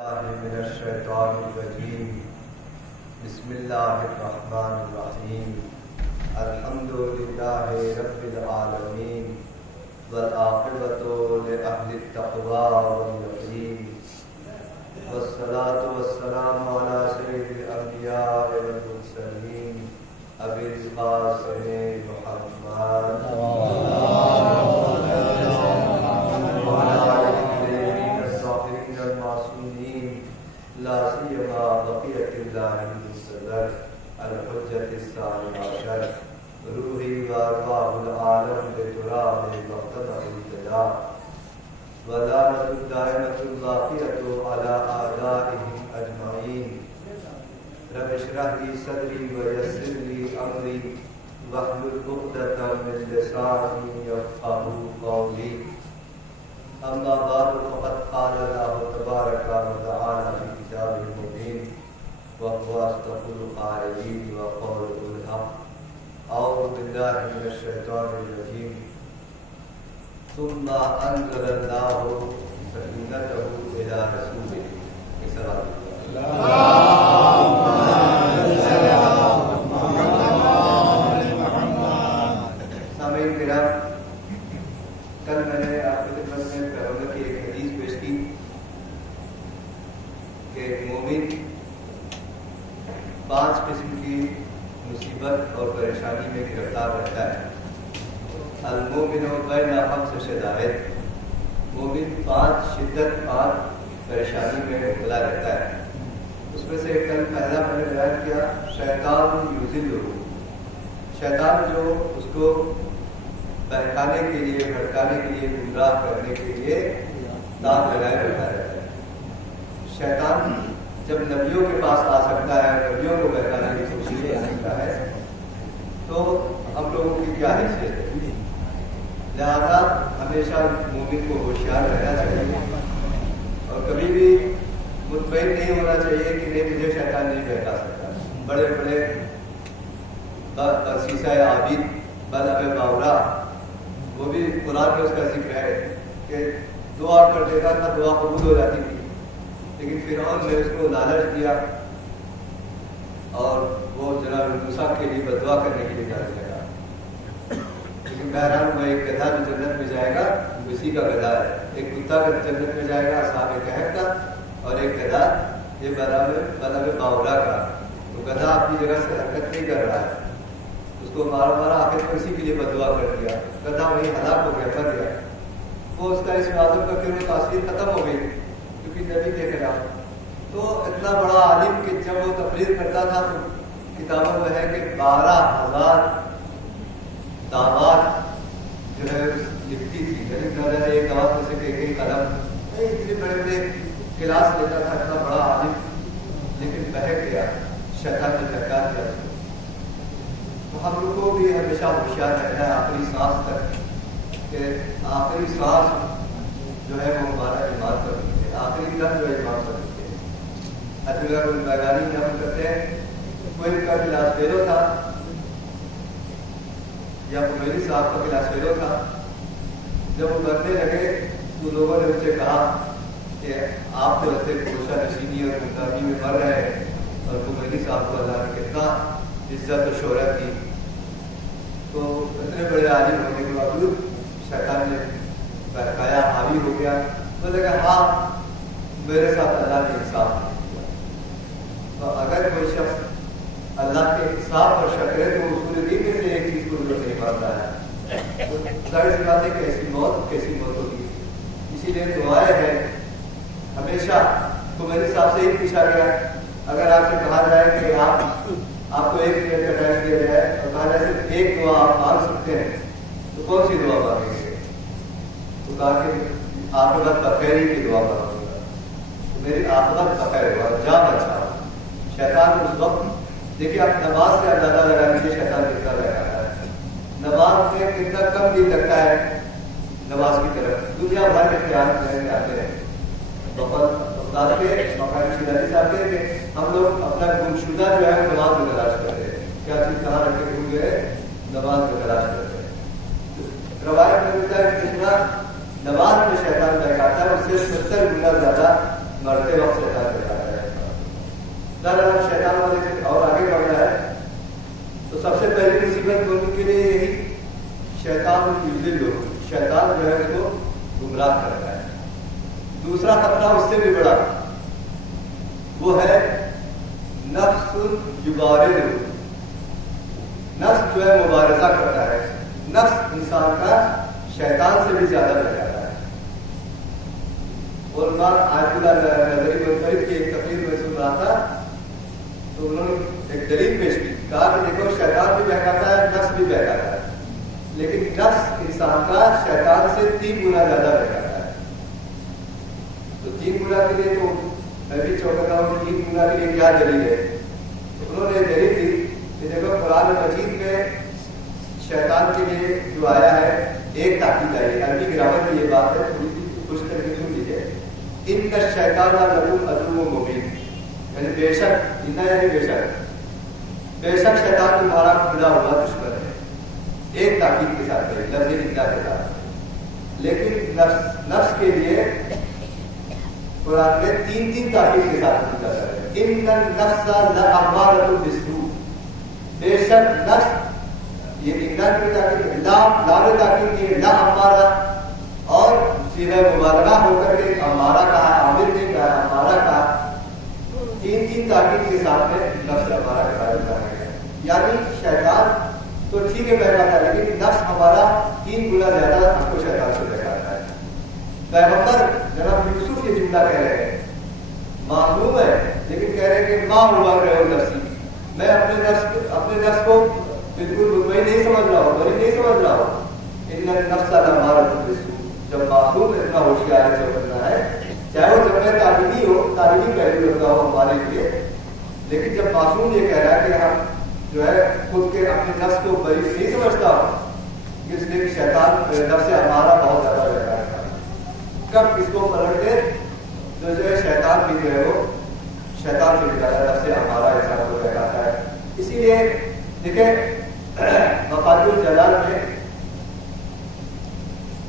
من الشیطان الرجیم بسم اللہ الرحمن الرحیم الحمد للہ رب العالمین والعاقبۃ لأہل التقوی والیقین والصلاة والسلام علی سید الانبیاء والمرسلین ابی القاسم محمد لا سیما بقیت اللہ المصدر الحجت الثانی عشر روحی و ارواح العالم بتراب مقتدر الجدا ولعنۃ الدائمۃ الباقیۃ علی اعدائهم اجمعین رب اشرح لی صدری ویسر لی امری واحلل عقدۃ من لسانی یفقهوا قولی اما بعد فقد قال الله تبارك وتعالى في كتابه المبين وهو أصدق القائلين وقوله الحق أعوذ بالله من الشيطان الرجيم ثم أنزل الله سكينته إلى رسوله صلى الله عليه وسلم. سامعین کرام، کل میں نے آپ کی خدمت میں پیغمبر کی ایک حدیث پیش کی کہ مومن 5 قسم کی مصیبت اور پریشانی میں گرفتار رہتا ہے. المومن بین 5 شدائد، مومن 5 شدت 5 پریشانی میں مبتلا رہتا ہے. اس میں سے کل پہلا میں نے بیان کیا شیطان یضلہ، شیطان جو اس کو بہکانے کے لیے، بھٹکانے کے لیے، گمراہ کرنے کے لیے داغ لگائے بیٹھا رہتا ہے. شیطان جب نبیوں کے پاس آ سکتا ہے، نبیوں کو بہکانے کی کوشش کر سکتا ہے، تو ہم لوگوں کی کیا حیثیت ہے؟ لہذا ہمیشہ مومن کو ہوشیار رہنا چاہیے اور کبھی بھی مطمئن نہیں ہونا چاہیے کہ نہیں مجھے شیطان نہیں بہکا سکتا. بڑے بڑے سیسہ عابد بلب باورا، وہ بھی قرآن میں اس کا ذکر ہے کہ دعا کر دیتا تھا، دعا قبول ہو جاتی تھی، لیکن فرعون نے اس کو لالچ دیا اور وہ جناب موسیٰ کے لیے بددعا کرنے کے لیے جانے لگا. لیکن بہرحال وہ ایک گدھا جو جنت میں جائے گا اسی کا گدھا ہے. ایک کتا جنت میں جائے گا اصحاب کہف کا، اور ایک گدھا یہ بلب باورا کا. تو گدھا اپنی جگہ سے حرکت نہیں کر رہا ہے، اس کو مارا مارا آخر میں اسی کے لیے بددعا کر دیا. گدھا وہی ہلاک ہو گیا، مر گیا. وہ اس کا اس معلوم کا پھر وہ تاثیر ختم ہو گئی کیونکہ نبی کے خلاف. تو اتنا بڑا عالم کہ جب وہ تقریر کرتا تھا تو کتابوں میں ہے کہ 12,000 دعوات جو ہے لکھتی تھی. یعنی ایک دعوت میں سے ایک قلم، اتنے بڑے بڑے کلاس لیتا تھا، اتنا بڑا عالم، لیکن بہک گیا، شیطان نے دھکا دیا. تو ہم لوگ کو بھی ہمیشہ ہوشیار رہنا ہے آخری سانس تک، کہ آخری سانس جو ہے وہ ہمارا ایمان پر رکھتے ہیں، آخری دم جو ہے ایمان پر رکھتے ہیں. عبداللہ بن بغانی نقل کرتے ہیں کوئی ان کا کلاس فیلو تھا یا میری صاحب کا کلاس فیلو تھا. جب وہ کرنے لگے تو لوگوں نے ان سے کہا کہ آپ تو ایسے گوشہ نشینی اور مقامی میں مر رہے ہیں، اور میری صاحب کو اللہ نے کتنا عزت و شہرت کی. تو اتنے بڑے عالم ہونے کے باوجود شیطان نے بہکایا، حاوی ہو گیا. تو لگا ہاں میرے ساتھ اللہ نے انصاف کیا. تو اگر کوئی شخص اللہ کے انصاف پر شک کرے تو اصول دین میں سے ایک چیز کو جو نہیں مانتا ہے، تو ظاہر سی بات ہے کہ ایسی موت ہوگی. اسی لیے دعائیں ہیں ہمیشہ. تو میرے صاحب سے ہی پوچھا گیا اگر آپ سے کہا جائے کہ آپ کو 1 منٹ کا ٹائم دیا جائے اور کہا جائے صرف ایک دعا آپ مانگ سکتے ہیں تو کون سی دعا مانگیں گے؟ تو کہا کہ عاقبت بخیر کی دعا مانگوں گا. تو میری عاقبت بخیر ہوا، جان اچھا ہو. شیطان اس وقت دیکھیے آپ نماز سے اندازہ لگا لیجیے شیطان کتنا لگاتا ہے. نماز میں کتنا کم دل لگتا ہے نماز کی طرف. دنیا بھر کے خیال میں آتے ہیں. استاد کے مقامی شیدانی صاحب کے کہ ہم لوگ اپنا گمشدہ جو ہے نماز میں تلاش کرتے ہیں. کیا چیز کہاں رکھے ہوئے ہے؟ نماز میں تلاش کرتے ہیں. روایت میں ملتا ہے کہ جتنا نماز میں شیطان بہکاتا ہے اس سے 70 گنا زیادہ مرتے وقت شیطان بن جاتا ہے. ذرا شیطان والے سے اور آگے بڑھ رہا ہے تو سب سے پہلی مصیبت ان کے لیے یہی شیطان یضل لوگ، شیطان جو ہے اس کو گمراہ کرتا ہے. دوسرا خطرہ اس سے بھی بڑا وہ ہے نفس یبارز. نفس جو ہے مبارزہ کرتا ہے. نفس انسان کا شیطان سے بھی زیادہ بڑھ جاتا ہے. اور بات آیت اللہ نظری منفرد کی ایک تقریر میں سن رہا تھا تو انہوں نے ایک دلیل پیش کی، کہا کہ دیکھو شیطان بھی بہکاتا ہے، نفس بھی بہکاتا ہے، لیکن نفس انسان کا شیطان سے 3 گنا زیادہ بہکاتا ہے. تو 3 گنا کے لیے تو میں بھی چوکتا ہوں کہ 3 گنا کے لیے کیا دلیل ہے. تو انہوں نے دلیل دی کہ دیکھو قرآن مجید میں شیطان کے لیے جو آیا ہے ایک تاکید آئی. عربی گرامر کی یہ بات ہے، تھوڑی سی خوش کر کے سن لیجیے. ان کا شیطان لکم عدو مبین، یعنی بے شک، اتنا یعنی بے شک شیطان تمہارا کھلا ہوا دشمن ہے. ایک تاکید کے ساتھ ہے، لفظ اتنا کے ساتھ. لیکن نفس کے لیے قرآن میں 3 تاکید کے ساتھ پوچھا جاتا ہے. ان النفس لامارۃ بالسوء، بے شک نفس، یہ انسان کی تاکید لام تاکید کی لا ہمارا اور سیدھا مبالغہ ہو کر کے ہمارا کہا، عامر نے کہا، ہمارا کہا. 3 تاکید کے ساتھ میں نفس ہمارا کا قائم کیا گیا. یعنی شیطان تو ٹھیک ہے بہکاتا ہے، لیکن نفس ہمارا 3 گنا زیادہ ہم کو شیطان سے بہکاتا ہے. پیغمبر جناب یوسف یہ جملہ کہہ رہے ہیں، معصوم ہے لیکن کہہ رہے ہیں کہ ماں ابھر رہے ہو نفسی، میں اپنے نفس کو بالکل مطمئن نہیں سمجھ رہا ہوں، بری نہیں سمجھ رہا ہوں. ان النفس لامارۃ بالسوء، جب معصوم اتنا ہوشیار ہے سمجھنا ہے، چاہے وہ جب میں تعلیمی پہلو رکھتا ہوں ہمارے لیے، لیکن جب معصوم یہ کہہ رہا ہے کہ ہم جو ہے خود کے اپنے نفس کو بری نہیں سمجھتا ہوں، اس لیے شیطان نفس ہمارا بہت زیادہ رہتا ہے. کب اس کو پلٹ کے جو ہے شیطان بھی جو ہے وہ شیطان سے بھی زیادہ نفس ہمارا انسان کو بہکاتا ہے. اسی لیے دیکھیں مفاتیح الجلال میں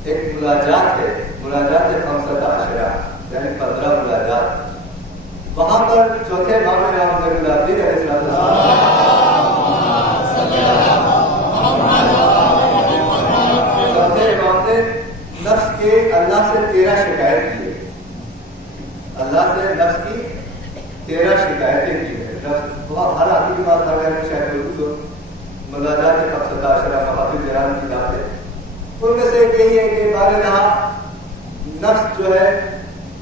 ایک مناجات ہے، مناجات 15 یعنی 15 مناجات. وہاں پر چوتھے امام امام زین العابدین علیہ السلام چوتھے امام نے نفس کے اللہ سے 13 شکایت کی ہے. اللہ سے نفس کی 13 شکایتیں کی ہے. نفس ہر آدمی کی بات آ گئی، شاید بالکل مناجات 15 مفاتیح الجلال کی بات ہے. ان میں سے یہی ہے کہ بارے رہا نفس جو ہے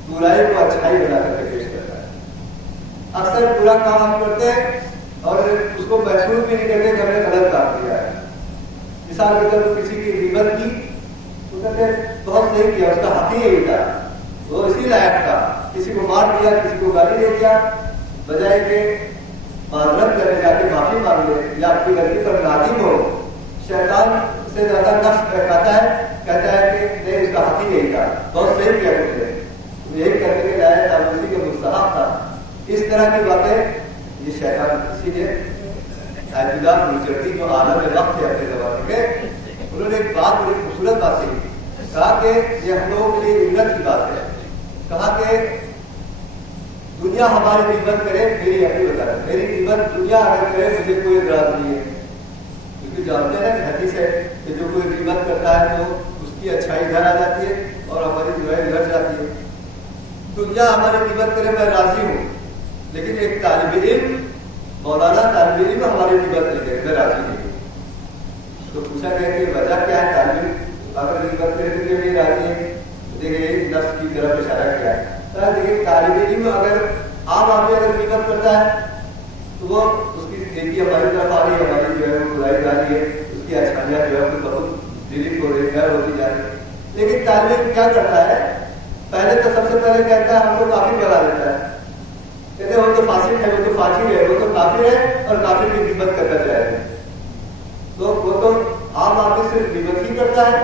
برائی کو اچھائی بنا کر کے پیش کرتا ہے. اکثر برا کام ہم کرتے ہیں اور اس کو محسوس بھی نہیں کرتے کہ ہم نے غلط کام کیا ہے. مثال کے طور پر کسی کی غیبت کی تو کہتے ہیں بہت صحیح کیا، اس کا حق ہی یہی تھا، وہ اسی لائق تھا. کسی کو مار دیا، کسی کو گالی دے دیا، بجائے کہ معذرت کرنے جا کے معافی مانگ لے یا اپنی غلطی پر نادم ہو. شیطان سے زیادہ نفس بہکاتا ہے، کہتا ہے کہ نہیں، اس کا حق ہی یہی تھا، بہت صحیح کیا تم نے، یہی کرنے کے لائق تھا، اسی کے مستحق تھا. اس طرح کی باتیں یہ شیطان. اسی لیے عبداللہ بن جو عالم وقت ہے اپنے زمانے کے، انہوں نے ایک بات بڑی خوبصورت بات کہا کہ یہ ہم لوگوں کے لیے عبرت کی بات ہے. کہا کہ دنیا ہماری غیبت کرے، میری اپنی بتا، میری غیبت دنیا اگر کرے مجھے کوئی اعتراض نہیں ہے، کیونکہ جانتے ہیں کہ حدیث ہے کہ جو کوئی غیبت کرتا ہے تو اس کی اچھائی گھر آ جاتی ہے اور ہماری برائی گھر جاتی ہے. دنیا ہماری غیبت کرے میں راضی ہوں، لیکن ایک طالب علم، مولانا طالب علم ہماری غیبت نہیں کرے میں راضی نہیں ہوں. تو پوچھا گیا کہ وجہ کیا ہے؟ طالب علم اگر غیبت کرے تو یہ راضی ہے. دیکھیے نفس کی طرف اشارہ کیا ہے. دیکھیے طالب علم اگر عام آدمی اگر غیبت کرتا ہے تو وہ اس کی نیکی ہماری طرف آ رہی ہے، ہماری جو ہے وہ بلائی جا رہی ہے، اس کی اچھائیاں جو ہے وہ بہت ڈیلیٹ ہو رہی ہے، ہوتی جا رہی ہے. لیکن طالب علم کیا کرتا ہے؟ پہلے تو سب سے پہلے کہتا ہے ہم کو کافر بنا دیتا ہے، کہتے ہیں وہ تو فاسق ہے، وہ تو فاجر ہے، وہ تو کافر ہے اور کافر کی غیبت کرتا جائے گا. تو وہ تو عام آدمی صرف غیبت ہی کرتا ہے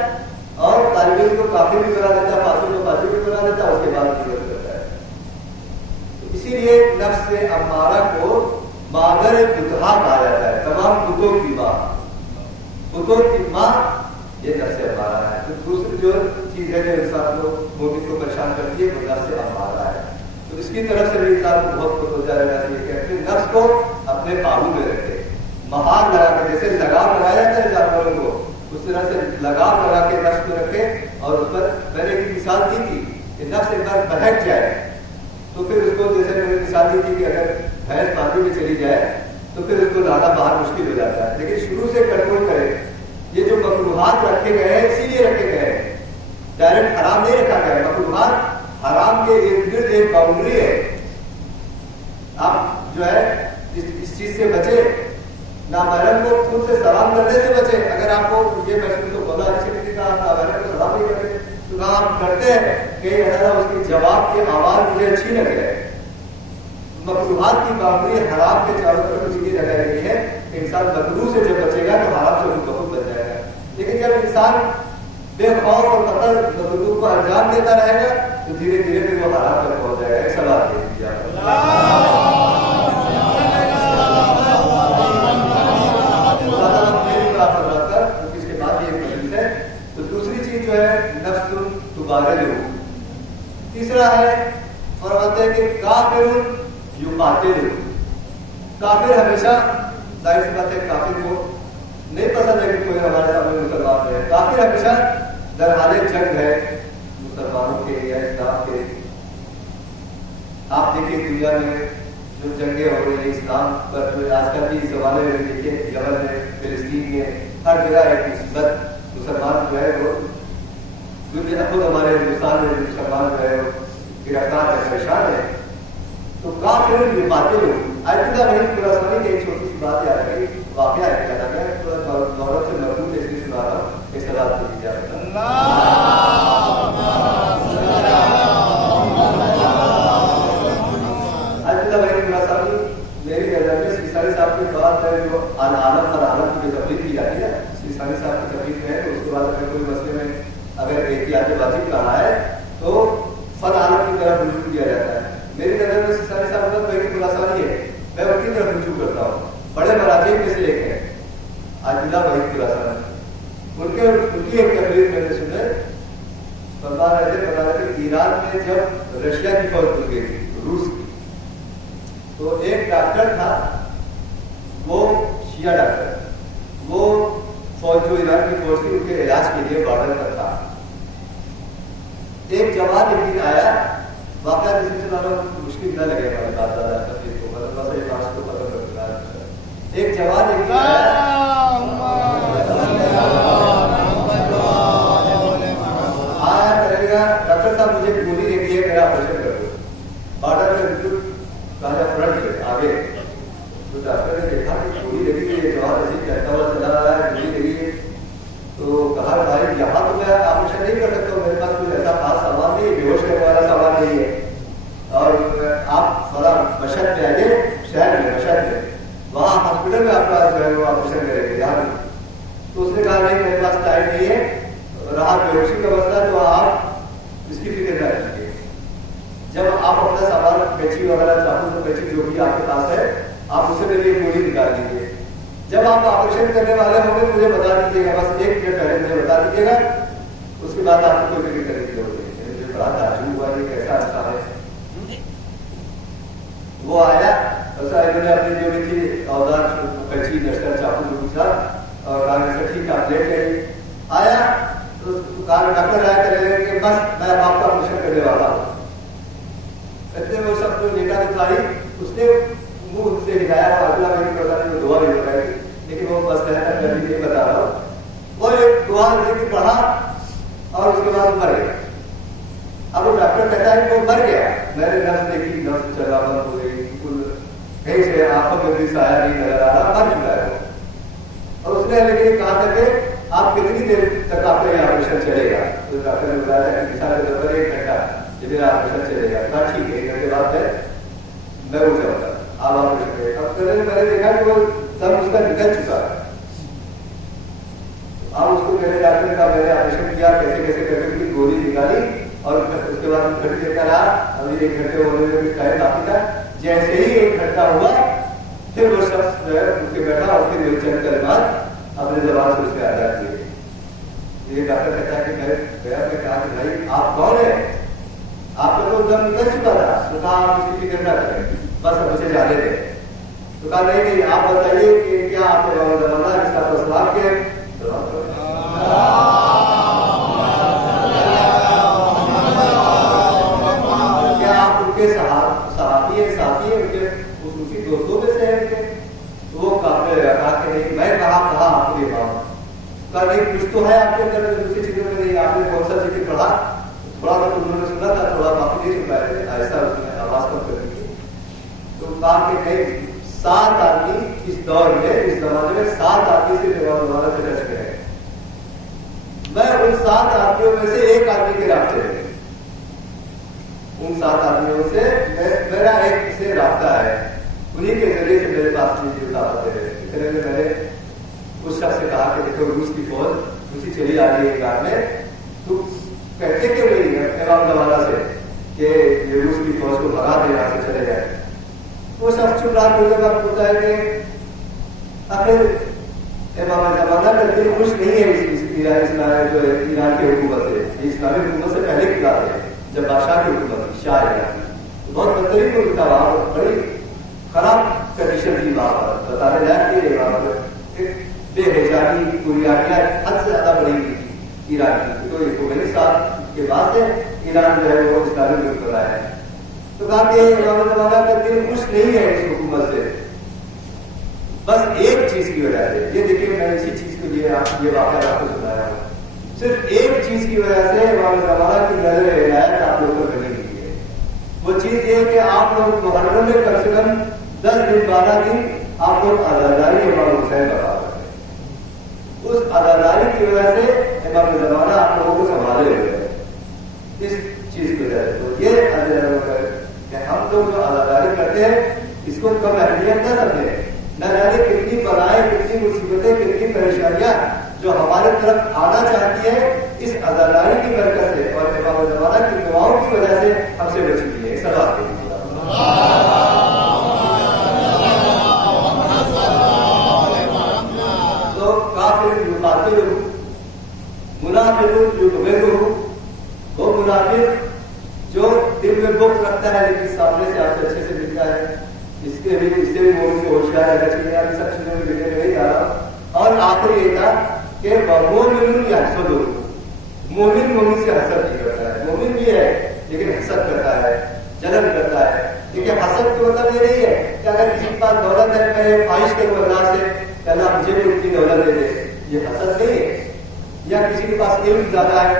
اور طالب علم کو کافر بھی بنا دیتا ہے، فاسق کو فاجر بھی بنا دیتا ہے، اس کے بعد غیبت کرتا ہے. اسی لیے نفس امارہ کو مادر بتہا کہا جاتا ہے. تمام بتوں کی ماں، بتوں کی ماں یہ نفس امارہ ہے. تو دوسری جو چیز ہے جو انسان کو مومن کو پریشان کرتی ہے وہ نفس امارہ ہے. تو تو اس کی طرف سے بھی انسان کو بہت متوجہ رہنا چاہیے کہ اپنے نفس کو اپنے قابو میں رکھے، مہار لگا کے، جیسے لگام لگایا جاتا ہے جانوروں کو، اس طرح سے لگام لگا کے نفس کو رکھے، اور اس پر میں نے ایک مثال دی تھی کہ نفس ایک بار بہک جائے تو پھر اس کو، جیسے میں نے مثال دی تھی کہ اگر بھینس پانی میں چلی جائے تو پھر اس کو لانا باہر مشکل ہو جاتا ہے، لیکن شروع سے کنٹرول کرے۔ یہ جو مکروہات رکھے گئے ہیں اسی لیے رکھے گئے ہیں، ڈائریکٹ حرام نہیں رکھا گیا ہے۔ مکروہات حرام کے ارد گرد ایک باؤنڈری ہے، آپ جو ہے اس چیز سے بچے، نامحرم کو خود سے سلام کرنے سے بچے۔ اگر آپ کو یہ محسوس ہو بولا کسی کا آپ نامحرم کو سلام نہیں کرتے تو کہاں آپ کرتے ہیں کہ اللہ اس کی جواب کی آواز مجھے اچھی لگ ہے۔ مکروہات کی باؤنڈری حرام کے چاروں طرف اس لیے لگائی گئی ہے کہ انسان مکروہ سے جب بچے گا تو حرام سے بہت بچ جائے گا، لیکن جب انسان بے خوف اور قطر مکروہ کو انجام دیتا رہے گا تو دھیرے دھیرے پھر وہ حرام تک پہنچ جائے گا۔ ایک سوال دے دیجیے اس کے بعد یہ مجلس ہے۔ تو دوسری چیز جو ہے نفس دوبارہ جو، تیسرا ہے فرماتے ہیں کہ کافر یقاتل، کافر ہمیشہ، ظاہر سی بات ہے کافر کو نہیں پسند ہے کہ کوئی ہمارے سامنے مسلمان ہے، کافر ہمیشہ در حال جنگ ہے مسلمانوں کے یا اسلام کے۔ آپ دیکھیں دنیا میں جو جنگیں ہو رہی ہیں اسلام پر، جو آج کل بھی زمانے میں دیکھیں یمن میں، فلسطین میں، ہر جگہ ایک مصیبت، مسلمان جو ہے وہ دنیا خود ہمارے ہندوستان میں مسلمان جو ہے گرفتار ہے، پریشان ہے۔ تو کافر یقاتل، آیت اللہ وحید پورا سمجھ کے ایک چھوٹی سی بات یاد رکھی، واقعہ ہے کیا نام ہے، تھوڑا دولت سے مربوط ہے اس لیے سنا رہا ہوں، اس طرح کو دی جائے میری نظر میں سیسانی صاحب کے بعد جو عالم پر عالم کی جو تبلیغ کی جاتی ہے، سیسانی صاحب کی تبلیغ میں ہے تو اس کے بعد اگر کوئی مسئلے میں اگر احتیاط واجب کہا ہے تو فن عالم کی طرف رجوع کیا جاتا ہے۔ میری نظر میں سیسانی صاحب کا کوئی خلاصہ نہیں ہے، میں ان کی طرف رجوع کرتا ہوں، بڑے مراجع میں سے ایک ہے عاجلہ وحید خلاصہ، ان کی ایک تقریر میں نے سنے، بتا رہے تھے کہ ایران میں جب رشیا کی فوج گھس گئی تھی، روس کی، تو ایک ڈاکٹر تھا، وہ شیعہ ڈاکٹر، وہ فوج جو ایران کی فوج تھی ان کے علاج کے لیے بارڈر پر تھا۔ ایک جوان ایک دن آیا، واقعہ جس سے زیادہ مشکل نہ لگے ہمارے بات زیادہ تفریح کو بس یہ بات کو ختم کر دیا۔ ایک جوان ایک دن آیا کرے گا، ڈاکٹر صاحب مجھے گولی لگی ہے، میرا آپریشن کر دو۔ بارڈر میں بالکل کہا فرنٹ سے آگے، تو ڈاکٹر نے دیکھا کہ گولی لگی ہے، یہ جوان ایسی کہتا ہوا چلا رہا ہے، گولی لگی ہے، تو کہا بھائی یہاں تو میں آپریشن نہیں کر سکتا ہوں، میرے پاس کوئی ایسا خاص سامان نہیں ہے، بے ہوش کرنے والا سامان نہیں ہے، اور آپ تھوڑا مشہد میں آئیے، شہر میں مشہد میں، وہاں ہاسپٹل میں آپ کا جو ہے وہ آپریشن کریں گے یہاں۔ تو اس نے کہا نہیں میرے پاس ٹائم نہیں ہے، رہا بے ہوشی کا مسئلہ تو آپ اس کی فکر نہ کیجیے، جب آپ اپنا سامان بیچی وغیرہ چاہو تو بیچی جو بھی آپ کے پاس ہے آپ اسے میرے لیے گولی نکال دیجیے، جب آپ آپریشن کرنے والے ہوں گے مجھے بتا دیجیے گا، بس ایک منٹ پہلے مجھے بتا دیجیے گا، اس کے بعد آپ کو کوئی فکر کرنے کی ضرورت نہیں۔ مجھے بڑا تعجب ہوا یہ کیسا انسان ہے۔ وہ آیا، انہوں نے اپنی جو بھی تھی اوزار قینچی ڈسٹر چاقو جو پوچھا اور کہا کہ ٹھیک آپ لیٹ گئے، آیا تو کہا ڈاکٹر آیا کرے کہ بس میں اب آپ کا آپریشن کرنے والا ہوں۔ اتنے وہ سب جو ڈیٹا دکھائی اس نے منہ سے ہلایا اور اگلا میری پتا نہیں وہ دعا نہیں بتائی، لیکن وہ بس میں نہیں بتا رہا ہوں، وہ ایک دعا کی پڑھا اور اس کے بعد مر گیا۔ اب وہ ڈاکٹر کہتا ہے کہ وہ مر گیا، میں نے نفس دیکھی، نفس چلا بند ہو گئی، بالکل کہیں سے آنکھوں میں بھی سایہ نہیں نظر آ رہا، مر چکا ہے وہ۔ اور اس نے لیکن کہا تھا کہ آپ کتنی دیر تک آپ کا یہ آپریشن چلے گا؟ تو ڈاکٹر نے بتایا کہ مثال کے طور پر 1 گھنٹہ یہ میرا آپریشن چلے گا۔ کہا ٹھیک ہے، 1 گھنٹے بعد میں اٹھ جاؤں گا، آپ آپریشن کریں۔ اب میں نے دیکھا کہ وہ سب اس کا نکل چکا ہے۔ آپ اس کو میرے ڈاکٹر کا میں نے آپریشن کیا، کیسے کیسے کر کے گولی نکالی اور اس کے بعد گھڑی دیتا رہا، ابھی 1 گھنٹے ہونے میں بھی ٹائم کافی تھا۔ جیسے ہی 1 گھنٹہ ہوا پھر وہ شخص جو ہے اٹھ کے بیٹھا اور پھر وہ چند کر بعد اپنے زبان سے اس کے آزاد کیے۔ یہ ڈاکٹر کہتا ہے کہ میں گیا، میں کہا کہ بھائی آپ کون ہیں؟ آپ کا تو دم نکل چکا تھا، تو کہا آپ اس کی فکر نہ کریں، بس اب مجھے جانے دیں. تو کہا نہیں نہیں، آپ بتائیے کہ کیا آپ نے امام زمانہ جس کا اسلام کے کیا آپ ان کے صحابی ہیں، ساتھی ہیں، ان کے دوستوں میں سے ہیں؟ وہ کافر کہا کہ نہیں. میں کہا آپ کو امام کہا نہیں، کچھ تو ہے آپ کے اندر دوسری چیزوں میں نہیں. آپ نے کون سا ذکر پڑھا؟ تھوڑا بہت انہوں نے سنا تھا، تھوڑا باقی نہیں سن پائے تھے، ایسا اس نے آواز کم کر دی تھی. تو کہا کہ نہیں، 7 آدمی اس دور میں، اس زمانے میں 7 آدمی سے امام زمانہ سے ٹچ گئے. میں ان 7 آدمیوں میں سے ایک آدمی کے رابطے میں، ان 7 آدمیوں سے میرا ایک سے رابطہ ہے، انہیں کے ذریعے سے میرے پاس چیز بتاتے ہیں. اتنے میں میں نے اس شخص سے کہا کہ دیکھو روس کی فوج روسی چلی آ رہی ہے ایران میں، تو کہتے کیوں نہیں امام زمانہ سے کہ یہ روس کی فوج کو بھگا دے، یہاں سے چلے جائے. وہ شخص چپ رہا. مجھے وقت ہوتا ہے کہ آخر امام زمانہ کا دل خوش نہیں ہے جو ایران کی حکومت سے. یہ اسلامی حکومت سے پہلے کی بات ہے، جب بادشاہ کی حکومت تھی، شاہ ایران کی، بہت بدترین کو تھا وہاں، بڑی خراب کنڈیشن تھی وہاں پر. بتانے لائق یہ وہاں پر بے حجابی کوریانیاں حد سے زیادہ بڑی ہوئی تھی ایران کی. تو یہ خمینی صاحب کے بعد سے ایران جو ہے وہ اسلامی ملک بنا ہے. تو کہا کہ امام زمانہ کا دل خوش نہیں ہے اس حکومت سے، بس ایک چیز کی وجہ سے. یہ دیکھیے میں اسی چیز کے لیے یہ واقعہ آپ کو سنایا ہوں. صرف ایک چیز کی وجہ سے امام زمانہ کی نظر عنایت آپ لوگوں کو بنی ہوئی ہے. وہ چیز یہ کہ آپ لوگ محرم میں کم سے کم 10 دن 12 دن آپ لوگ عزاداری امام حسین بتا رہے ہیں. اس عزاداری کی وجہ سے امام زمانہ آپ لوگوں کو سنبھالے ہوئے ہیں اس چیز کی وجہ سے. تو یہ کہ ہم لوگ جو عزاداری کرتے ہیں اس کو کم اہمیت نہ سمجھیں. نہ جانے کتنی بلائیں، کتنی مصیبتیں، کتنی پریشانیاں جو ہمارے طرف آنا چاہتی ہے اس عزاداری کی برکت سے اور امام زمانہ کی دعاؤں کی وجہ سے ہم سے بچ گئی ہے. سب آپ تو کافر یقاتل منافق یبغض، وہ منافق جو دل میں بغض رکھتا ہے لیکن سامنے سے آپ سے اچھے سے ملتا ہے. اس سے بھی مومن کو ہوشیار رہنا چاہیے. آپ سب چیزوں میں لکھنے نہیں جا رہا. اور آخری یہ تھا کہ مومن یحسد، مومن سے حسد نہیں کرتا ہے. مومن بھی ہے لیکن حسد کرتا ہے، جلن کرتا ہے. دیکھیے حسد کا مطلب یہ نہیں ہے کہ اگر کسی کے پاس دولت ہے میں یہ خواہش کروں اللہ سے کہ اللہ مجھے بھی اتنی دولت دے دے. یہ حسد نہیں ہے. یا کسی کے پاس علم زیادہ ہے،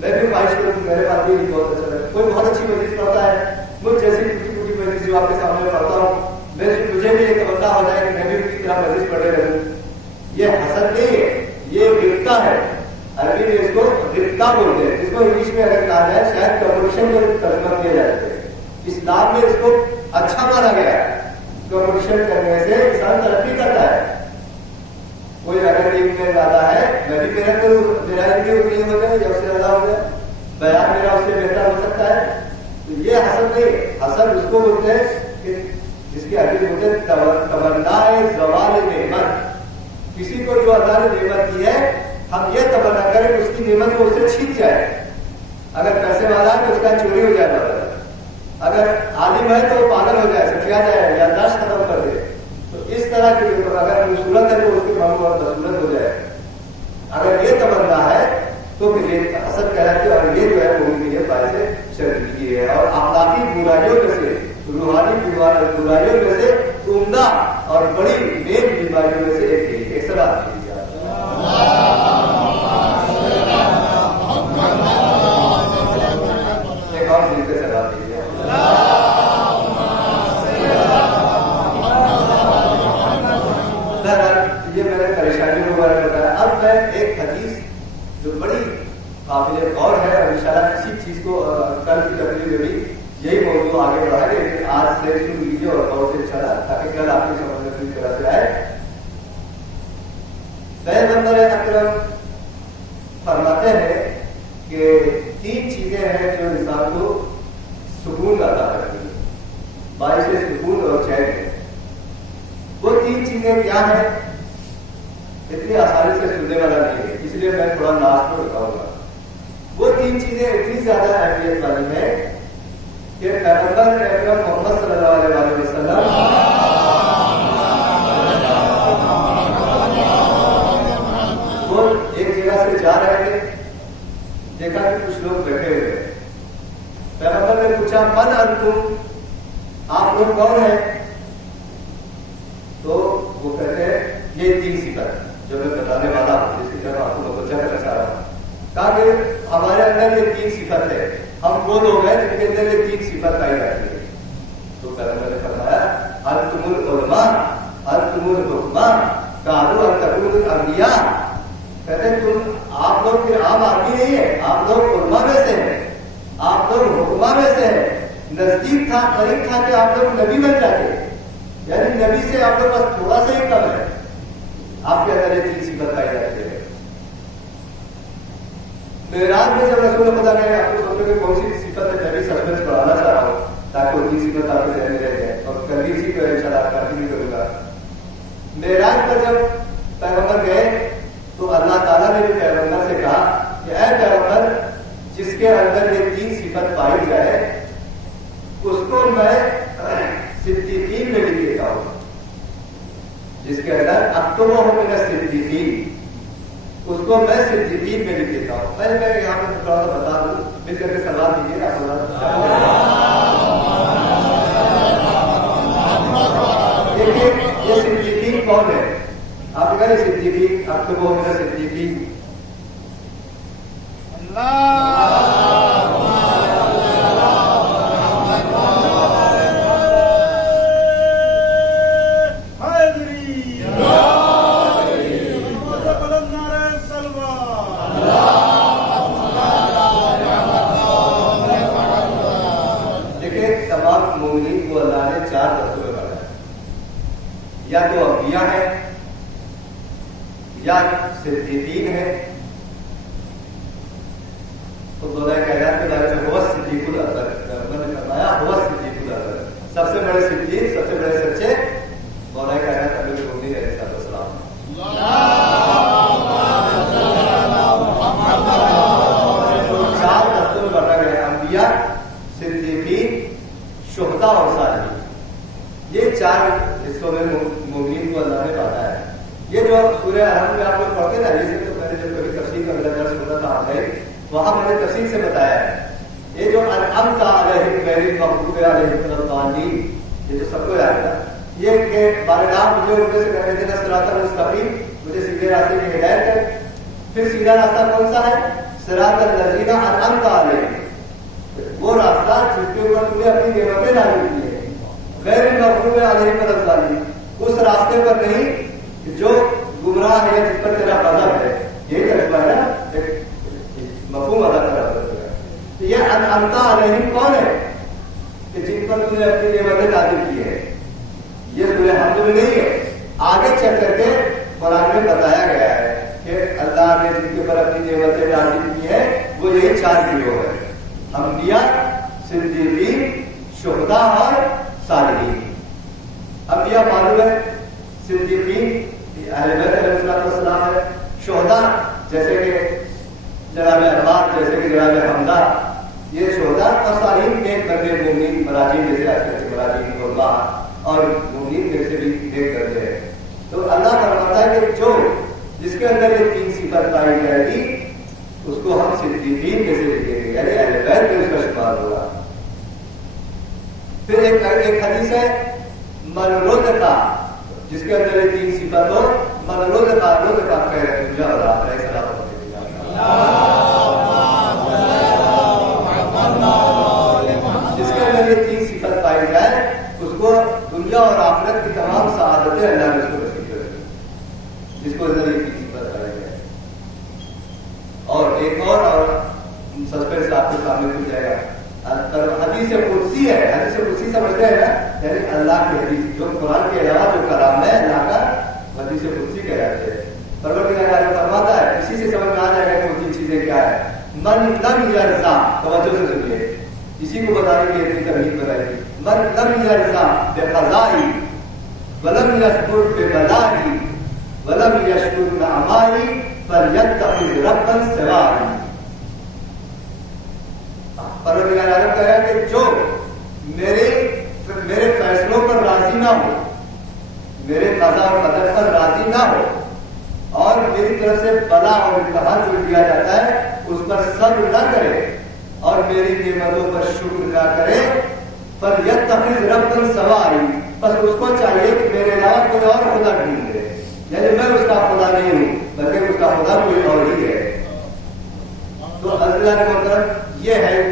میں بھی خواہش کروں کہ میرے پاس بھی بہت اچھا ہے. کوئی بہت اچھی مجلس پڑھتا ہے، مجھ جیسی ٹوٹی پھوٹی مجلس جو آپ کے سامنے پڑھتا ہوں، مجھے بھی یہ تمنا ہو جائے کہ میں بھی ان کی طرح مجلس پڑھے رہوں. یہ حسد نہیں ہے، یہ غبطہ ہے. عربی میں اس کو غبطہ بولتے ہیں، جس کو انگلش میں اگر کہا جائے شاید کمپٹیشن میں ترجمہ کیا جاتا ہے. اسلام میں اس کو اچھا مانا گیا ہے. کمپٹیشن کرنے سے انسان ترقی کرتا ہے. کوئی اگر علم میں زیادہ ہے میں بھی محنت کروں، میرا علم بھی اتنی ہو جائے یا اس سے زیادہ ہو جائے، بیان میرا اس سے بہتر ہو سکتا ہے. تو یہ حسد نہیں. حسد اس کو بولتے ہیں کہ جس کی عربی بولتے ہیں تمنا زوال نعمت. کسی کو جو اللہ نے نعمت دی ہے ہم یہ تمنا کریں کہ اس کی نعمت کو اس سے چھین جائے. اگر پیسے والا ہے تو اس کا چوری ہو جائے، اگر عالم ہے تو وہ پاگل ہو جائے، سکھیا جائے، یادداشت ختم کر دے. تو اس طرح کی اگر صورت ہے تو اس کے معلوم اور بصورت ہو جائے. اگر یہ تمنا ہے تو یہ حسد کہلاتی ہے. اور یہ جو ہے وہ بھی یہ باعث شرمندگی ہے اور اخلاقی برائیوں میں سے، روحانی برائیوں میں سے عمدہ اور بڑی مین بیماریوں میں سے ایک ہے. ایک سوال کیجیے ایک اور دل کا سوال دیجیے. یہ میں نے پریشانیوں کے بارے میں بتایا. اب میں ایک حدیث جو بڑی قابل غور ہے اور انشاءاللہ کسی چیز کو کل کی تقریر میں بھی یہی موضوع آگے بڑھا ہے، لیکن آج سے سن لیجیے اور غور سے انشاءاللہ تاکہ کل آپ کی سمجھ میں پوری طرح سے آئے. پیغمبر اکرم فرماتے ہیں کہ 3 چیزیں ہیں جو انسان کو سکون عطا کرتی ہیں، باعث سکون اور چین ہے. وہ 3 چیزیں کیا ہیں؟ اتنی آسانی سے سننے والا نہیں ہے، اس لیے میں تھوڑا ناز کو بتاؤں گا. وہ 3 چیزیں اتنی زیادہ اہمیت والی ہیں کہ پیغمبر اکرم محمد صلی اللہ علیہ وسلم وہ ایک جگہ سے جا رہے تھے، دیکھا کہ کچھ لوگ بیٹھے ہوئے ہیں. پیغمبر نے پوچھا من انتم، آپ لوگ کون ہیں؟ تو وہ کہتے ہیں یہ 3 صفت جو میں بتانے والا ہوں، جس کی طرف آپ کو متوجہ کرنا چاہ رہا ہوں. کہا کہ ہمارے اندر یہ 3 صفت ہے، ہم وہ لوگ ہیں جن کے اندر یہ 3 صفت پائی جاتی ہے. تو پیغمبر نے فرمایا انتم العلماء انتم الحکماء قالوا ان تكونوا الانبیاء. کہتے ہیں تم آپ لوگ پھر عام آدمی نہیں ہے، آپ لوگ علماء میں سے ہیں، آپ لوگ حکماء میں سے ہیں. نزدیک تھا، قریب تھا کہ آپ لوگ نبی بن جاتے، یعنی نبی سے آپ لوگ بس تھوڑا سا ہی کم ہے. آپ کے اندر یہ 3 صفت پائی جاتی ہے. معراج میں جب رسول خدا نے آپ کو سوچو کہ کون سی صفت ہے، نبی سسپینس بڑھانا چاہ رہا ہوں تاکہ وہ 3 صفت آپ کے ذہن میں رہ جائے، اور کل بھی اسی کو انشاءاللہ کنٹینیو کروں گا. معراج پر جب پیغمبر گئے تو اللہ تعالیٰ نے بھی پیغمبر سے کہا کہ اے پیغمبر، جس کے اندر یہ 3 صفت پائی جائے اس کو میں صدیقین میں لکھ دیتا ہوں. جس کے اندر اکتبہ ہو میرا صدیقین، اس کو میں صدیقین میں لکھ دیتا ہوں. پہلے میں یہاں پہ تھوڑا سا بتا دوں، مل کر کے سلام دیجیے. دیکھیے یہ صدیقین کون ہے؟ آپ کہہ رہے صدیقین اکتبہ ہو میرا صدیقین. یا تو انبیاء ہے یا صدیقین ہے. تو دونوں کائنات کے بارے میں ہوا صدیق الاکبر، پیغمبر نے فرمایا ہوا صدیق الاکبر، سب سے بڑے صدیق، سب سے بڑے سچے دونوں کائنات امیر المومنین علیہ السلام. تو 4 دستوں میں بڑھا گیا، انبیاء، صدیقین، شہداء اور صالحین. یہ 4 حصوں میں مومنین کو اللہ نے بانٹا ہے. یہ جو سورہ انعام میں آپ لوگ پڑھتے نا، یہ سے تو میں نے جب کبھی تفسیر کا میرا درس ہوتا تھا آپ سے، وہاں میں نے تفصیل سے بتایا ہے. یہ جو انعمت علیہم غیر المغضوب علیہم ولا الضالین، یہ جو سب کو یاد ہے، یہ کہ بارگاہ مجھے ان میں سے کہتے تھے صراط المستقیم، مجھے سیدھے راستے کی ہدایت کر. پھر سیدھا راستہ کون سا ہے؟ صراط الذین انعمت علیہم، وہ راستہ جس کے اوپر تم نے اپنی نعمتیں نازل کی ہے. غیر المغضوب علیہم ولا الضالین، اس راستے پر نہیں جو گمراہ ہے، جس پر تیرا غضب ہے. یہ ترجمہ ہے نا، ایک مفہوم ادا کر رہا ہے. تو یہ انعمت علیہم کون ہے؟ کہ جن پر تم نے اپنی نعمتیں نازل کی ہے. یہ سورہ حمد میں نہیں ہے، آگے چل کر کے قرآن میں بتایا گیا ہے کہ اللہ نے جن کے اوپر اپنی نعمتیں نازل کی ہے وہ یہی 4 گروہ ہے: انبیاء، صدیقین، شہداء اور صالحین. انبیاء معلوم ہے، صدیقین اہل بیت علیہ السلام ہے، شہداء جیسے کہ جناب عمار، جیسے کہ جناب حمزہ، یہ شہداء، اور صالحین نیک بندے مومنین مراجعین جیسے آج کل کے مراجعین قربا اور مومنین میں سے بھی نیک بندے ہیں. تو اللہ فرماتا ہے کہ جو جس کے اندر یہ 3 صفت پائی جائے گی اس کو ہم صدیقین میں سے لکھیں گے، یعنی اہل بیت میں اس کا شمار ہوگا. پھر ایک حدیث ہے مرودتا، جس کے اندر یہ 3 صفت ہو، مرودتا رودتا خیر دنیا اور آخرت. جس کے اندر یہ 3 صفت پائی جائے اس کو دنیا اور آخرت کی تمام سعادتیں اللہ نے اس کو نصیب کرے، جس کو اندر یہ 3 صفت پائی جائے. اور ایک اور سسپینس آپ کے سامنے کھل جائے گا. حدیث قدسی ہے، حدیث قدسی سمجھتے ہیں نا، یعنی اللہ کی حدیث جو قرآن کے علاوہ جو کلام ہے اللہ کا، حدیث قدسی کہلاتے ہیں. پروردگار عالم فرماتا ہے، اسی سے سمجھ میں آ جائے گا کہ وہ 3 چیزیں کیا ہے. من لم یرضا، توجہ سے سنیے، اسی کو بتانے کے لیے اتنی تمہید بتائی تھی. من لم یرضا بقضائی ولم یشکر ببلائی ولم یشکر نعمائی فلیتخذ ربا سوائی. پروردگار عالم کہہ رہا ہے کہ جو میرے فیصلوں پر راضی نہ ہو، میرے قضا اور قدر پر راضی نہ ہو، اور میری طرف سے بلا اور امتحان جو دیا جاتا ہے اس پر صبر نہ کرے اور میری نعمتوں پر شکر نہ کرے، فَلْيَتَّخِذْ رَبًّا سَوَاءً، بس اس کو چاہیے کہ میرے علاوہ کوئی اور خدا ڈھونڈ لے، یعنی میں اس کا خدا نہیں ہوں بلکہ اس کا خدا کوئی اور ہی ہے۔ تو اللہ نے مطلب یہ ہے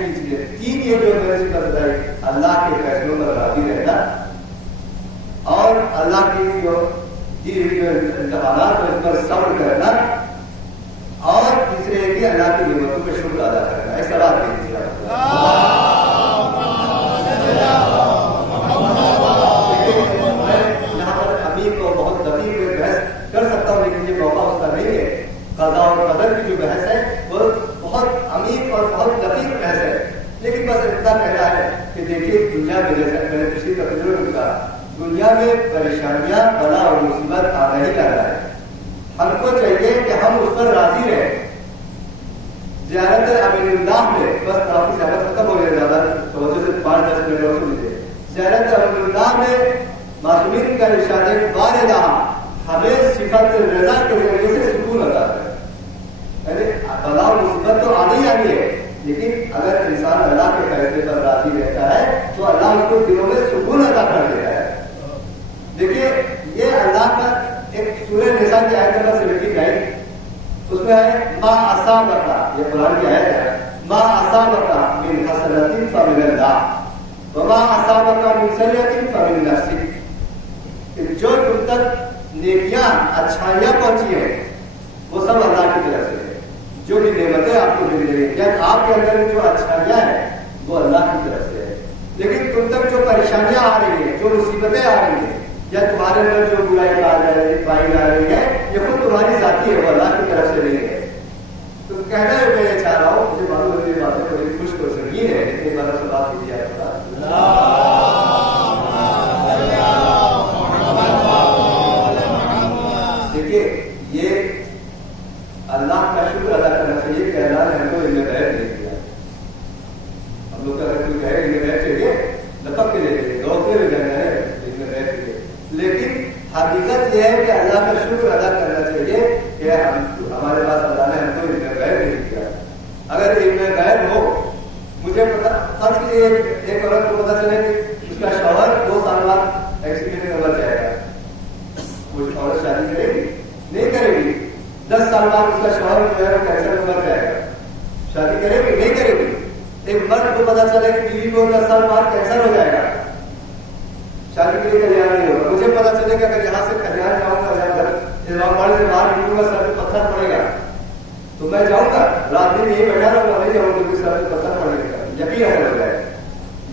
تین یہ جو میں نے بتائی، اللہ کے فیصلوں پر راضی رہنا اور اللہ کی جو امتحانات اس پر صبر کرنا، اور تیسرے کہ اللہ کی نعمتوں پہ شکر ادا کرنا۔ ایسا بات نہیں ہے یہاں پر امیر کو بہت دقیق میں بحث کر سکتا ہوں، لیکن یہ موقع اس کا نہیں ہے۔ قضا اور قدر کی جو بحث ہے وہ بہت عمیق اور بہت دقیق بحث ہے، لیکن بس اتنا کہنا ہے کہ دیکھیے دنیا میں جیسا میں نے پچھلی تقریر میں کہا، دنیا میں پریشانیاں بلا اور مصیبت آنا ہی کر رہا ہے، ہم کو چاہیے کہ ہم اس پر راضی رہیں۔ زیارت امین اللہ میں بس کافی زیادہ ختم ہو گیا، زیادہ توجہ سے 5-10 منٹ اور سن لیجیے۔ زیارت امین اللہ میں معصومین کا ارشاد ہے بار جہاں ہمیں صفت رضا کے ذریعے سے سکون عطا ہے، یعنی بلا اور مصیبت تو آنی آنی ہے، لیکن اگر انسان اللہ کے فیصلے پر راضی رہتا ہے تو اللہ اس کو دلوں میں سکون عطا کر دیتا ہے۔ دیکھیے یہ اللہ کا ایک سورہ نساء کی آیت نمبر 79 اس میں ہے ما اصابک، یہ قرآن کی آیت ہے، ما اصابک من حسنۃ فمن اللہ وما اصابک من سیئۃ فمن نفسک، جو تم تک نیکیاں اچھائیاں پہنچی ہیں وہ سب اللہ کی طرف سے ہے، جو بھی نعمتیں آپ کو مل رہی ہیں یا آپ کے اندر جو اچھائیاں ہیں وہ اللہ کی طرف سے ہے، لیکن تم تک جو پریشانیاں آ رہی ہیں، جو مصیبتیں آ رہی ہیں یا تمہارے اندر جو برائی آ رہی ہے یہ خود تمہاری ذاتی ہے، وہ اللہ کی طرف سے نہیں ہے۔ تو کہنا ہے میں یہ چاہ رہا ہوں، مجھے معلوم ہے یہ باتیں بڑی خوش کو سنگین ہے، اتنی بار سے بات کی جائے دیکھیے یہ اللہ کا شکر ادا کرنا چاہیے کہ اللہ نے ہم کو ان میں غیر نہیں کیا۔ ہم لوگ اگر کوئی کہے ان میں غیر چاہیے لپک کے لے کے دوڑتے ہوئے جانا ہے ان میں غیر چاہیے، لیکن حقیقت یہ ہے کہ اللہ کا شکر ادا کرنا چاہیے کہ ہمارے پاس اللہ نے ہم کو ان میں غیر نہیں کیا۔ اگر ان میں غیر ہو، مجھے پتا فرض کیجیے ایک عورت کو پتا چلے کہ اس کا شوہر 2 سال بعد ایکسیڈنٹ میں مر جائے گا، وہ عورت شادی کرے گی؟ نہیں کرے گی۔ 10 سال بعد اس کا شوہر جو ہے کینسر میں مر جائے گا، شادی کرے گی؟ نہیں کرے گی۔ ایک مرد کو پتا چلے کہ بیوی کو 10 سال بعد کینسر ہو جائے گا، شادی کے لیے تیار نہیں ہوگا۔ مجھے پتا چلے کہ اگر یہاں سے کھجیان جاؤں گا بڑے سے باہر نکلوں گا سر پہ پتھر پڑے گا تو میں جاؤں گا، رات دن یہی بیٹھا رہوں گا، نہیں جاؤں گا سر پہ پتھر پڑے گا، یقین ہو جائے۔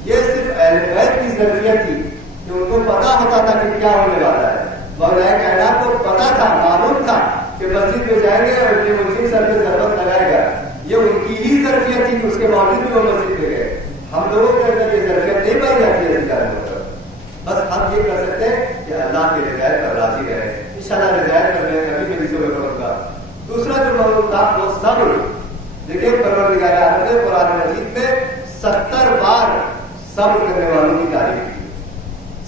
یہ صرف اہل بیت کی ضروریت تھی کہ ان کو پتا ہوتا تھا کہ کیا ہونے والا ہے، مولا کائنات کو پتا تھا، معلوم تھا کہ مسجد میں جائیں گے اور یہ مسجد سر پہ ضرورت لگائے گا، یہ ان کی ہی ظرفیت تھی کہ اس کے باوجود بھی وہ مسجد میں گئے۔ ہم لوگوں کے اندر یہ ظرفیت نہیں پائی جاتی ہے، بس ہم یہ کر سکتے ہیں کہ اللہ کی رضایت پر راضی رہے، انشاءاللہ رضایت پر میں کبھی بھی میں پڑھوں گا۔ دوسرا جو موضوع تھا وہ صبر۔ دیکھیں پروردگار عالم نے قرآن مجید میں 70 بار صبر کرنے والوں کی تعریف کی،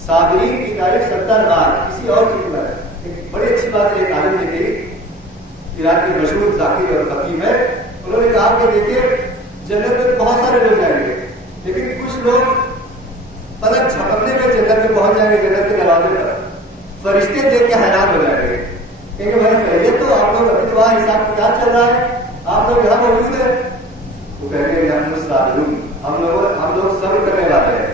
صابرین کی تعریف 70 بار، کسی اور کی بات۔ ایک بڑی اچھی بات ایک عالم نے کہی، عراق کے مشہور ذاکر اور حکیم ہے، انہوں نے کہا کہ دیکھیے جنت میں بہت سارے لوگ جائیں گے، لیکن کچھ لوگ پلک جھپکنے میں جنت میں پہنچ جائیں گے، جنت کے دروازے پر فرشتے دیکھ کے حیران ہو جائیں گے کہ بھائی خیریت تو آپ لوگ ابھی تو وہاں حساب کتاب چل رہا ہے، آپ لوگ یہاں موجود ہیں؟ وہ کہیں گے ہم لوگ صبر کرنے والے ہیں۔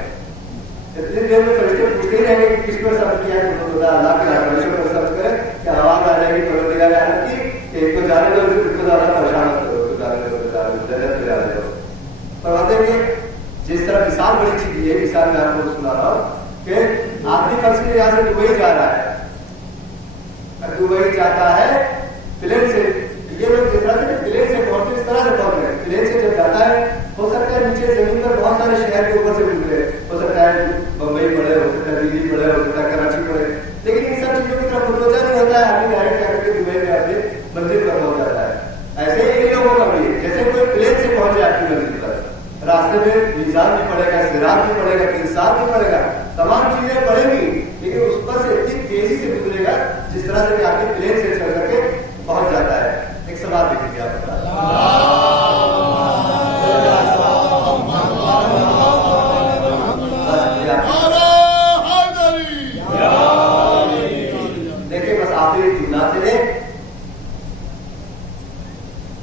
اتنی دیر میں فرشتے پوچھتے ہی رہیں گے کہ کس پر صبر کیا ہے، تو خدا اللہ کے رحمتوں پر صبر کرے کہ آواز آ جائے گی پروردگار عالم کی کہ ایک کو جانے دو، اس کو زیادہ پریشان مت کرو، جنت میں جانے دو۔ فرماتے ہیں جس طرح مثال بڑی اچھی دی ہے، مثال میں آپ کو سنا رہا ہوں کہ آدمی فرض کے یہاں سے دبئی جا رہا ہے، دبئی جاتا ہے پلین سے، یہ لوگ جس طرح سے پلین سے پہنچتے اس طرح سے پہنچ رہے ہیں، پلین سے جب جاتا ہے ہو سکتا ہے نیچے زمین پر بہت سارے شہر کے اوپر سے گزرے، ہو سکتا ہے بمبئی پڑے، ہو سکتا ہے دلی پڑے، ہو سکتا ہے کراچی پڑے، لیکن ان سب چیزوں کی طرف متوجہ نہیں ہوتا ہے، آدمی ڈائریکٹ جا کے دبئی میں اپنی منزل پر پہنچ جاتا ہے۔ ایسے ہی ان لوگوں کا بھی جیسے کوئی پلین سے پہنچ جائے آپ کی منزل پر، راستے میں میزان بھی پڑے گا، صراط بھی پڑے گا، طرح سے کہ آدمی پلین سے چل کر کے پہنچ جاتا ہے. ایک سوال دیکھیں گے آپ دیکھیں. بس آخری جملہ سے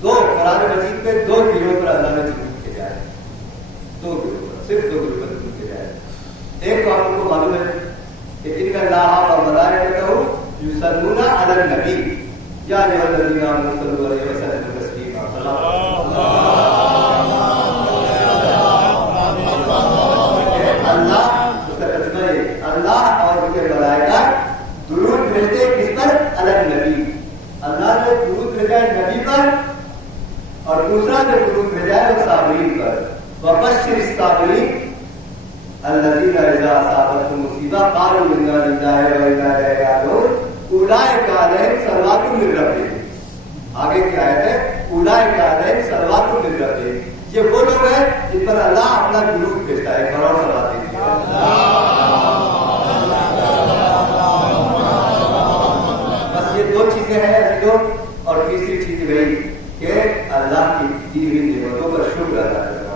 دو قرآن مجید میں دو گروہ پر اللہ نے ضرور کیا ہے. دو گروہ پر, صرف دو گروہ پر ضرور کیا ہے. ایک تو آپ کو معلوم ہے کہ ان اللہ و ملائکتہ یصلون علی النبی یا ایھا الذین آمنوا صلوا علیہ وسلم تسلیما. اللہ اس کا ترجمہ ہے اللہ اور اس کے ملائکہ درود بھیجتے کس پر؟ علی النبی. اللہ نے درود بھیجا ہے نبی پر, اور دوسرا جو درود بھیجا ہے وہ صابرین پر. وبشر الصابرین الذین اذا اصابتهم مصیبہ قالوا انا للہ و انا الیہ راجعون اولئک علیہم صلوات من ربہم. آگے کی آیت ہے اولئک علیہم صلوات من ربہم. یہ وہ لوگ ہیں جن پر اللہ اپنا درود بھیجتا ہے. کروڑ صلوات دیجیے. بس یہ دو چیزیں ہیں عزیزوں. اور تیسری چیز وہی کہ اللہ کی دی ہوئی نعمتوں پر شکر ادا کرنا.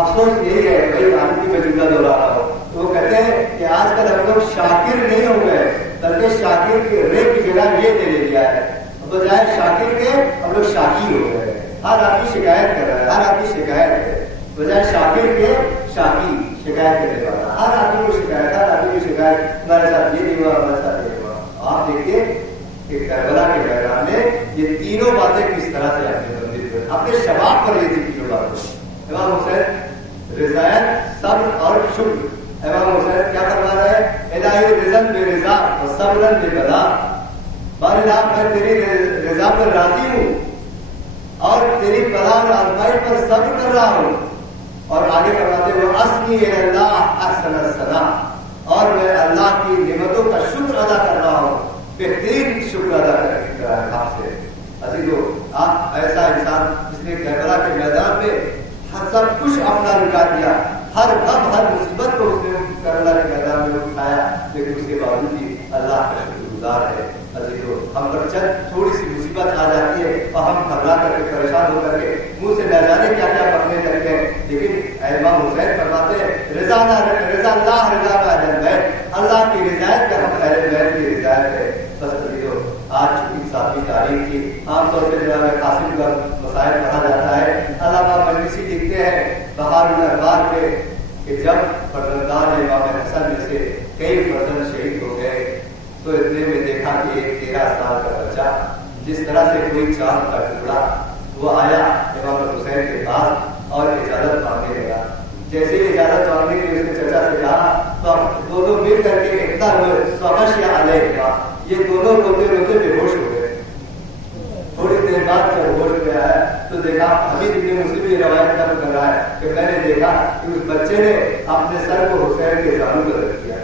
افسوس یہی ہے بھائی آدمی میں جملہ دوہرا رہا ہوں تو وہ کہتے ہیں کہ آج کل ہم لوگ شاکر نہیں ہو گئے بلکہ شاکر کی رے کی جگہ یہ دے لے لیا ہے. بجائے شاکر کے ہم لوگ شاکی ہو گئے. ہر آدمی شکایت کر رہا ہے, ہر آدمی شکایت ہے. بجائے شاکر کے شاکی, شکایت کرنے والا. ہر آدمی کو شکایت, ہر آدمی کو شکایت, ہمارے ساتھ یہ نہیں ہوا, ہمارے ساتھ یہ نہیں ہوا. آپ دیکھیے کہ کربلا کے میدان میں یہ تینوں باتیں کس طرح سے اپنے شباب پر یہ تینوں باتیں. امام حسین رضایت, صبر اور شکر. امام حسین کیا فرما رہا ہے؟ الہی رضا بے رضا و صبر بے بلا. بارے میں تیری رضا پر راضی ہوں اور تیری بلا اور آزمائش پر صبر کر رہا ہوں. اور آگے فرماتے وہ اثنی اللہ احسن الثنا, اور میں اللہ کی نعمتوں کا شکر ادا کر رہا ہوں, بہترین شکر ادا کر رہا ہے آپ سے. عزیزو, آپ ایسا انسان جس نے کربلا کے میدان میں سب کچھ اپنا لٹا دیا, ہر غم ہر مصیبت کو اس نے کربلا کے میدان میں اٹھایا, لیکن اس کے باوجود بھی اللہ کا شکر گزار ہے. عزیزو, ہم پر چند تھوڑی سی مصیبت آ جاتی ہے اور ہم گھبرا کر کے پریشان ہو کر کے منہ سے نہ جانے کیا کیا پڑھنے لگتے ہیں. لیکن امام حسین فرماتے ہیں رضا اللہ رضا کا اجر ہے, اللہ کی رضایت کا ہم اہل بیت کی رضایت ہے. بس عزیزو, آج کی ساتویں تاریخ کی عام طور پہ جناب قاسم کا مسائل پڑھا جاتا ہے. علامہ مجلسی لکھتے ہیں بہار الاخبار پہ کہ جب فرزندان امام حسن میں سے کئی فرزند شہید ہو گئے تو اتنے میں دیکھا کہ ایک 13 سال کا بچہ جس طرح سے کوئی چاند کا ٹکڑا وہ آیا امام حسین کے پاس اور اجازت مانگنے لگا. جیسے ہی اجازت مانگنے کے لیے چچا سے کہا تو دونوں مل کر کے اتنا ہوئے سوکش یا علیہ کا, یہ دونوں روتے روتے بے ہوش ہو گئے. تھوڑی دیر بعد جب ہوش میں آیا تو دیکھا حمید ابن مسلم یہ روایت نقل کر رہا ہے کہ میں نے دیکھا کہ اس بچے نے اپنے سر کو حسین کے زانوں پر رکھ دیا.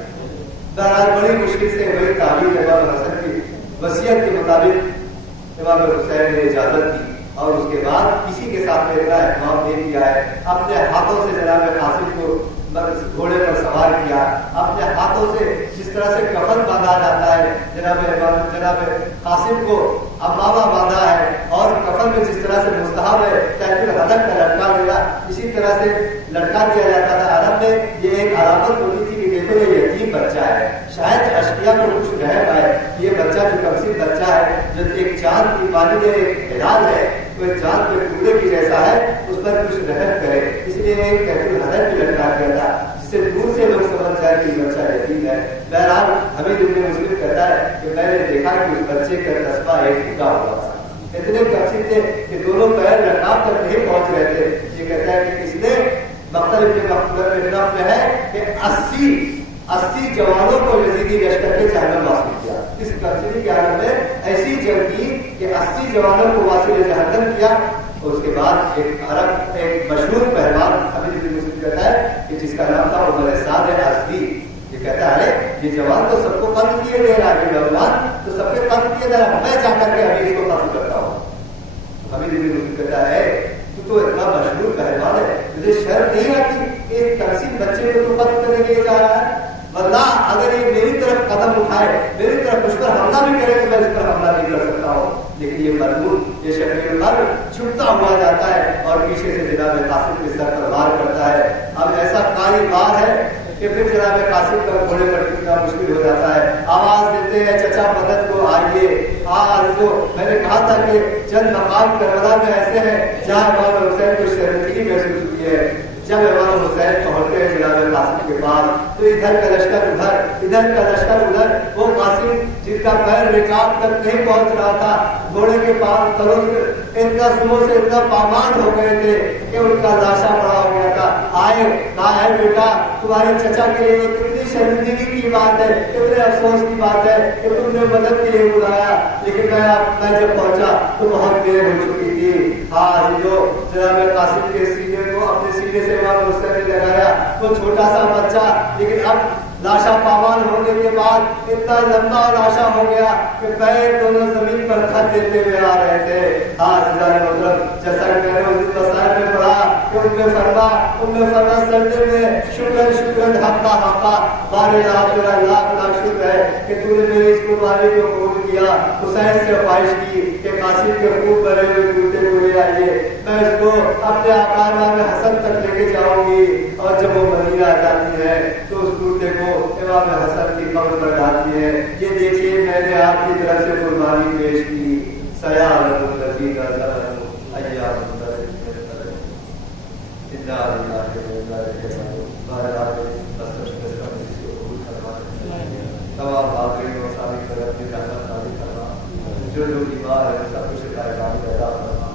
بہرحال بڑی مشکل سے وہی تعبیر امام حسن کی وصیت کے مطابق امام حسین نے اجازت دی, اور اس کے بعد کسی کے ساتھ میں اتنا اہتمام نہیں کیا ہے. اپنے ہاتھوں سے جناب قاسم کو گھوڑے پر سوار کیا, اپنے ہاتھوں سے جس طرح سے کفن باندھا جاتا ہے جناب قاسم کو امامہ باندھا ہے, اور کفن میں جس طرح سے مستحب ہے چاہے ہدف کا لٹکا دیا اسی طرح سے لٹکا دیا جاتا تھا. عرب میں یہ ایک علامت ہوتی تھی کہ دیکھو یہ یتیم بچہ ہے, شاید اشقیاء کو کچھ رہ پائے, یہ بچہ جو کمسن بچہ ہے جو ایک چاند کی پانی میں ایک ہلال ہے, وہ چاند کے ٹکڑے کی جیسا ہے, اس پر کچھ رحم کرے, اس لیے ایک ہدف بھی لٹکا دیا تھا جس سے دور سے لوگ سمجھ جائے کہ بچہ یتیم ہے. بہرحال حمید ابن مسلم کہتا ہے کہ میں نے دیکھا کہ اس بچے کا تسبہ ایک ٹوٹا ہوا تھا, اتنے کمسن تھے کہ دونوں پیر لٹاپ تک نہیں پہنچ رہے تھے. یہ کہتا ہے کہ اس نے مختلف میں ہے کہ 80 جوانوں کو یزیدی لشکر کے جہنم واصل کیا. اس کمسن کے عالم میں ایسی جنگ کی کہ 80 جوانوں کو واصل جہنم کیا. اور اس کے بعد ایک مشہور پہلوان حمید ابن مسلم کہتا ہے کہ جس کا نام تھا عمر سعد ازدی, یہ کہتا ہے یہ جوان تو سب کو قتل کیے دے رہا ہے, جوان تو سب کے قتل کیے دے رہا ہے, میں جا کر کے ابھی اس کو قتل کرتا ہوں. حمید ابن مسلم کہتا ہے تو اتنا مشہور پہلوان ہے, مجھے شرم نہیں آتی کہ ایک کمسن بچے کو تو قتل کرنے کے لیے جا رہا ہے, واللہ اگر یہ میری طرف طرف قدم اٹھائے, میری طرف مجھ پر حملہ بھی کرے تو میں اس پر حملہ نہیں کر سکتا ہوں. لیکن یہ مضمون, یہ شکیل القلب چھپتا ہوا جاتا ہے اور پیچھے سے جناب قاسم کے سر پر وار کرتا ہے. اب ایسا کاری وار ہے کہ پھر جناب قاسم کا گھوڑے پر ٹکنا مشکل ہو جاتا ہے. آواز دیتے ہیں چچا مدد کو آئیے. آج تو میں نے کہا تھا کہ چند مقام کربلا میں ایسے ہیں جہاں امام حسین کو شرمندگی محسوس ہوئی ہے. جب امام حسین پہنچتے ہیں جناب قاسم کے پاس تو ادھر کا لشکر ادھر, ادھر کا لشکر ادھر. وہ قاسم جس کا پیر رکاب تک نہیں پہنچ رہا تھا, گھوڑے کے پاؤں تلوں سے اتنا سمو سے اتنا پامان ہو گئے تھے کہ ان کا لاشا پڑا ہو گیا تھا. آئے کہا ہے بیٹا تمہارے چچا کے لیے کتنی شرمندگی کی بات ہے, کتنے افسوس کی بات ہے کہ تم نے مدد کے لیے بلایا, لیکن میں جب پہنچا تو بہت دیر ہو چکی تھی. آج جو جناب قاسم کے سینے کو اپنے سینے سے امام حسین نے لگایا وہ چھوٹا سا بچہ, لیکن اب لاشا پامان ہونے کے بعد اتنا لمبا لاشا ہو گیا کہ پیر دونوں زمین پر کھد دیتے ہوئے آ رہے تھے. جیسا کہ میں نے اس مسائل میں پڑھا کہ ان میں فرما سجدے میں شکر حقا حقا بارے لاکھ لاکھ شکر ہے کہ تو نے میری اس قربانی کو قبول کیا. حسین سے خواہش کی کہ قاسم کے خوب بھرے ہوئے جوتے کو لے آئیے, میں اس کو اپنے آقا میں حسن تک لے کے جاؤں گی. اور جب وہ مدینہ جاتی ہے تو اس جوتے کو امام حسن کی قبر پر ڈالتی ہے. یہ دیکھیے میں نے آپ کی طرف سے قربانی پیش کی. سیالت الذین ظلموا ایام تمام حاضرین و سامعین پر اپنی رحمت نازل فرما. جو بیمار ہے سب کچھ علاج پیدا فرما.